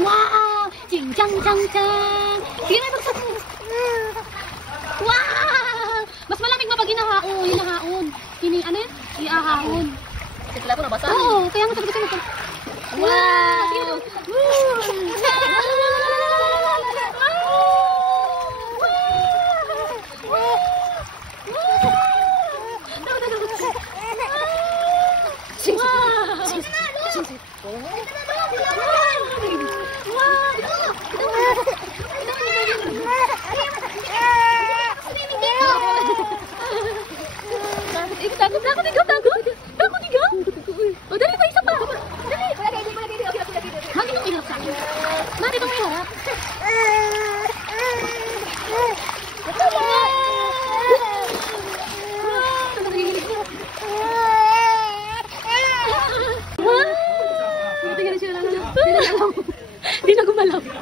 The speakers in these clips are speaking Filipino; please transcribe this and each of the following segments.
Wow! Ching chang chang chang! Sige na, bagsak mo! Wow! Mas malamig mapag hinahaon. Ano yun? Iahahon. Kasi sila ko nabasa. Oo, kaya nga sabi ko. Wow! Sige na. Hindi na gumalaw. Sige.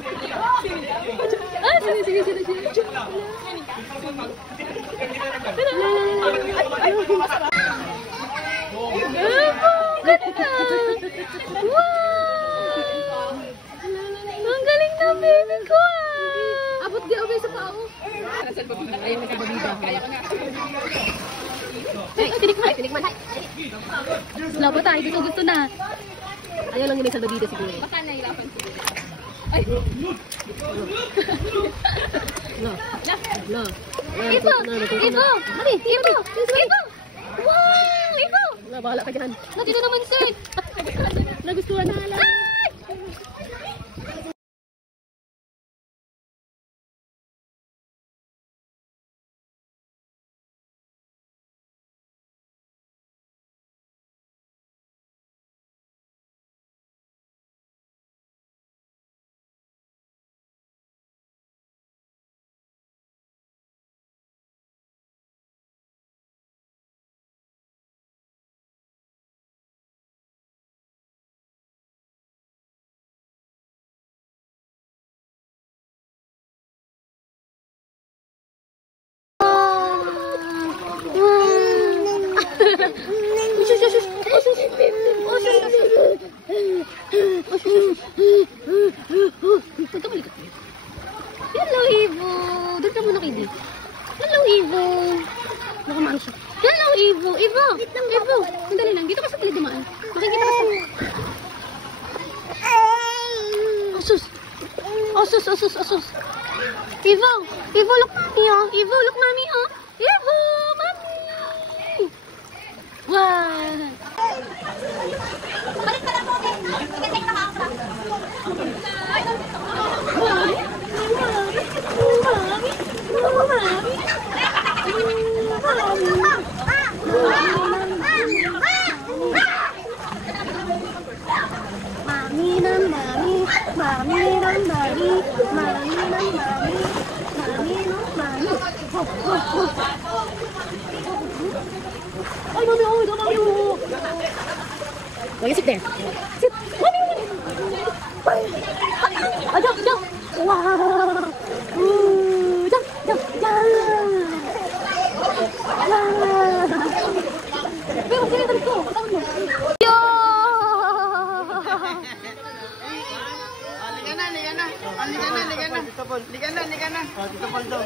Ang galing na baby ko. Abot di ako sa pao. Ayun na sa babida. Tinikman. Wala pa tayo. Gusto na. Ayaw lang yun sa babida siguro. Baka nahirapan siguro. Ay! No. Ibo! Wow! Ibo! Bahala ka dyan. Dito naman, sir! Nagustuhan na lang. Hello, Ivo! Doon ka muna, Kidi. Hello, Ivo! Baka maano siya. Hello, Ivo! Ivo! Sandali lang. Dito ka sa talid dumaan. Makikita ka sa... Osus! Ivo! Look, mommy, oh! Ivo, look, mommy, oh! Ivo! Mommy! Wow! Balik ka lang po, okay? Tingnan ka ako. Ay, mami, oh! Well, you sit there. Sit! Mami! Jump! Wow! Jump! Wow! Pero, sige, talit ko! Tawag mo! Yo! Liga na. Liga na. Tito Paul daw.